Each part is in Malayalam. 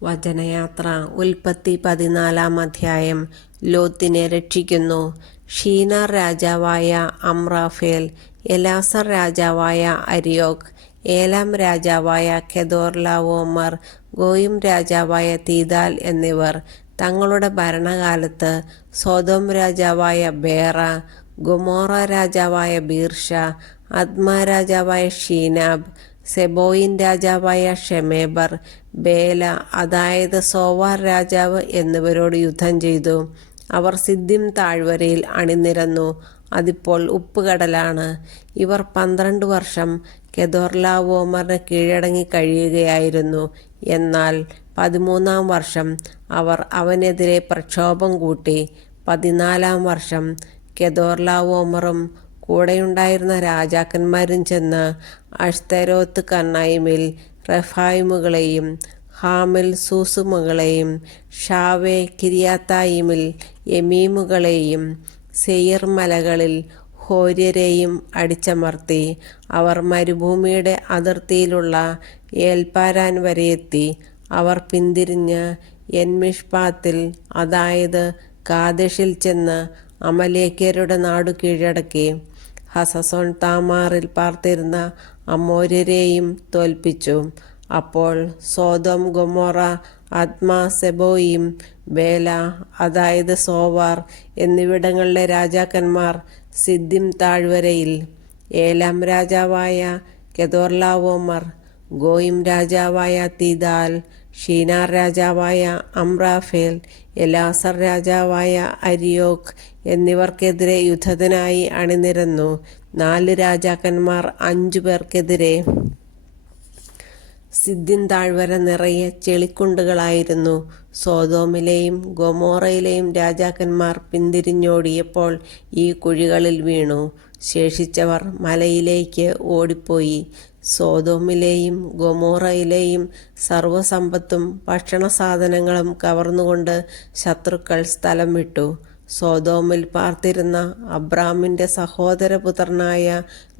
വചനയാത്ര ഉൽപ്പത്തി 14 അധ്യായം. ലോത്തിനെ രക്ഷിക്കുന്നു. ഷീനാർ രാജാവായ അമ്രാഫേൽ, എലാസർ രാജാവായ അരിയോക്, ഏലാം രാജാവായ കെദോർലാവോമർ, ഗോയിം രാജാവായ തീദാൽ എന്നിവർ തങ്ങളുടെ ഭരണകാലത്ത് സൊദോം രാജാവായ ബേറ, ഗൊമോറ രാജാവായ ബീർഷ, അദ്മ രാജാവായ ഷീനാബ്, സെബോയിൻ രാജാവായ ഷെമേബർ, ബേല അതായത് സോവാർ രാജാവ് എന്നിവരോട് യുദ്ധം ചെയ്തു. അവർ സിദ്ദിം താഴ്വരയിൽ അണിനിരന്നു. അതിപ്പോൾ ഉപ്പുകടലാണ്. ഇവർ 12 വർഷം കെദോർലാവോമറിന് കീഴടങ്ങി കഴിയുകയായിരുന്നു. എന്നാൽ 13-ാം വർഷം അവർ അവനെതിരെ പ്രക്ഷോഭം കൂട്ടി. 14-ാം വർഷം കെദോർലാവോമറും കൂടെയുണ്ടായിരുന്ന രാജാക്കന്മാരും ചെന്ന് അഷ്തരോത്ത് കർണയിമിൽ റെഫായിമുകളെയും ഹാമിൽ സൂസുമുകളെയും ഷാവെ കിരിയാത്തായിമിൽ യമീമുകളെയും സെയിർ മലകളിൽ ഹോര്യരെയും അടിച്ചമർത്തി. അവർ മരുഭൂമിയുടെ അതിർത്തിയിലുള്ള ഏൽപാരാൻ വരെ എത്തി. അവർ പിന്തിരിഞ്ഞ് എൻമിഷ്പാത്തിൽ അതായത് കാദേശിൽ ചെന്ന് അമലേക്യരുടെ നാടു കീഴടക്കി. ഹസസോൻ താമാറിൽ പാർത്തിരുന്ന അമോര്യരെയും തോൽപ്പിച്ചു. അപ്പോൾ സോദോം, ഗൊമോറ, അദ്മ, സെബോയിം, ബേല അതായത് സോവാർ എന്നിവിടങ്ങളിലെ രാജാക്കന്മാർ സിദ്ദിം താഴ്വരയിൽ, ഏലാം രാജാവായ കെദോർലാവോമർ, ഗോയിം രാജാവായ തീദാൽ, ഷീനാർ രാജാവായ അമ്രാഫേൽ, എലാസർ രാജാവായ അരിയോക് എന്നിവർക്കെതിരെ യുദ്ധത്തിനായി അണിനിരന്നു. 4 രാജാക്കന്മാർ 5 പേർക്കെതിരെ. സിദ്ദിം താഴ്വര നിറയെ ചെളിക്കുണ്ടുകളായിരുന്നു. സോദോമിലെയും ഗൊമോറയിലെയും രാജാക്കന്മാർ പിന്തിരിഞ്ഞോടിയപ്പോൾ ഈ കുഴികളിൽ വീണു. ശേഷിച്ചവർ മലയിലേക്ക് ഓടിപ്പോയി. സോദോമിലെയും ഗൊമോറയിലെയും സർവ്വസമ്പത്തും ഭക്ഷണ സാധനങ്ങളും കവർന്നുകൊണ്ട് ശത്രുക്കൾ സ്ഥലം വിട്ടു. സോദോമിൽ പാർത്തിരുന്ന അബ്രാമിൻ്റെ സഹോദരപുത്രനായ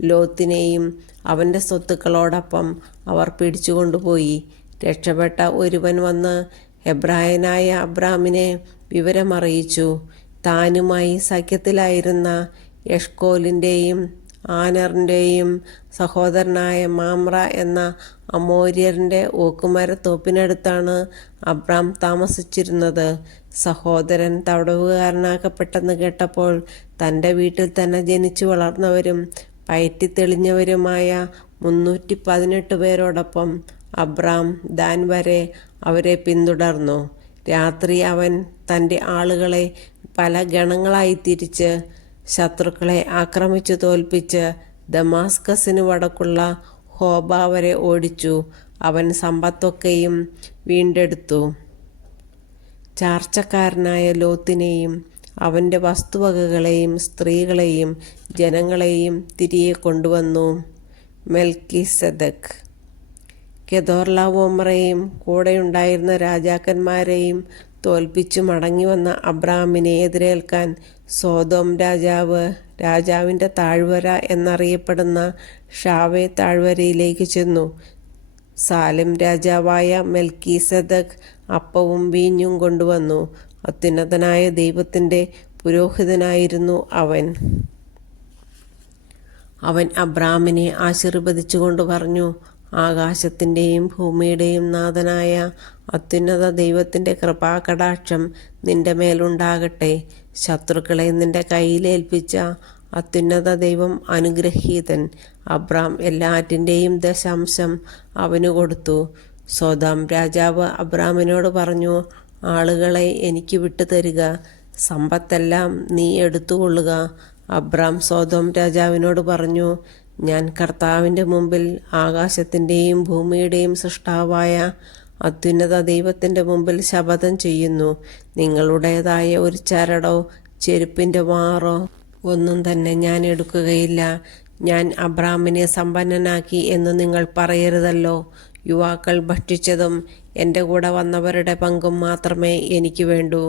ലോത്തിനെയും അവൻ്റെ സ്വത്തുക്കളോടൊപ്പം അവർ പിടിച്ചുകൊണ്ടുപോയി. രക്ഷപ്പെട്ട ഒരുവൻ വന്ന് ഹെബ്രായനായ അബ്രാമിനെ വിവരമറിയിച്ചു. താനുമായി സഖ്യത്തിലായിരുന്ന എഷ്കോലിൻ്റെയും ആനറിൻ്റെയും സഹോദരനായ മാമ്ര എന്ന അമോര്യരുടെ ഓക്കുമരത്തോപ്പിനടുത്താണ് അബ്രാം താമസിച്ചിരുന്നത്. സഹോദരൻ തടവുകാരനാക്കപ്പെട്ടെന്ന് കേട്ടപ്പോൾ തൻ്റെ വീട്ടിൽ തന്നെ ജനിച്ചു വളർന്നവരും പയറ്റിത്തെളിഞ്ഞവരുമായ 318 പേരോടൊപ്പം അബ്രാം ദാൻ വരെ അവരെ പിന്തുടർന്നു. രാത്രി അവൻ തൻ്റെ ആളുകളെ പല ഗണങ്ങളായി തിരിച്ച് ശത്രുക്കളെ ആക്രമിച്ചു തോൽപ്പിച്ച് ദമാസ്കസിന് വടക്കുള്ള ഹോബ വരെ ഓടിച്ചു. അവൻ സമ്പത്തൊക്കെയും വീണ്ടെടുത്തു. ചാർച്ചക്കാരനായ ലോത്തിനെയും അവൻ്റെ വസ്തുവകകളെയും സ്ത്രീകളെയും ജനങ്ങളെയും തിരികെ കൊണ്ടുവന്നു. മെൽക്കിസെദെക്ക് കെദോർലാവോമറെയും കൂടെയുണ്ടായിരുന്ന രാജാക്കന്മാരെയും തോൽപ്പിച്ചു മടങ്ങിവന്ന അബ്രാമിനെ എതിരേൽക്കാൻ സോദോം രാജാവിൻ്റെ താഴ്വര എന്നറിയപ്പെടുന്ന ഷാവെ താഴ്വരയിലേക്ക് ചെന്നു. സാലിം രാജാവായ മെൽക്കിസെദെക്ക് അപ്പവും വീഞ്ഞും കൊണ്ടുവന്നു. അത്യുന്നതനായ ദൈവത്തിൻ്റെ പുരോഹിതനായിരുന്നു അവൻ. അവൻ അബ്രാമിനെ ആശീർവദിച്ചുകൊണ്ട് പറഞ്ഞു, ആകാശത്തിൻ്റെയും ഭൂമിയുടെയും നാഥനായ അത്യുന്നത ദൈവത്തിൻ്റെ കൃപാകടാക്ഷം നിന്റെ മേലുണ്ടാകട്ടെ. ശത്രുക്കളെ നിന്റെ കയ്യിലേൽപ്പിച്ച അത്യുന്നത ദൈവം അനുഗ്രഹീതൻ. അബ്രാം എല്ലാറ്റിൻ്റെയും ദശാംശം അവന് കൊടുത്തു. സോദോം രാജാവ് അബ്രാമിനോട് പറഞ്ഞു, ആളുകളെ എനിക്ക് വിട്ടുതരിക, സമ്പത്തെല്ലാം നീ എടുത്തുകൊള്ളുക. അബ്രാം സോദോം രാജാവിനോട് പറഞ്ഞു, ഞാൻ കർത്താവിൻ്റെ മുമ്പിൽ ആകാശത്തിൻ്റെയും ഭൂമിയുടെയും സൃഷ്ടാവായ അത്യുന്നത ദൈവത്തിൻ്റെ മുമ്പിൽ ശപഥം ചെയ്യുന്നു, നിങ്ങളുടേതായ ഒരു ചരടോ ചെരുപ്പിൻ്റെ വാറോ ഒന്നും തന്നെ ഞാൻ എടുക്കുകയില്ല. ഞാൻ അബ്രാമിനെ സമ്പന്നനാക്കി എന്ന് നിങ്ങൾ പറയരുതല്ലോ. യുവാക്കൾ ഭക്ഷിച്ചതും എൻ്റെ കൂടെ വന്നവരുടെ പങ്കും മാത്രമേ എനിക്ക് വേണ്ടൂ.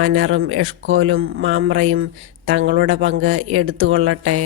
ആനറും എഷ്കോലും മാമ്രയും തങ്ങളുടെ പങ്ക് എടുത്തുകൊള്ളട്ടെ.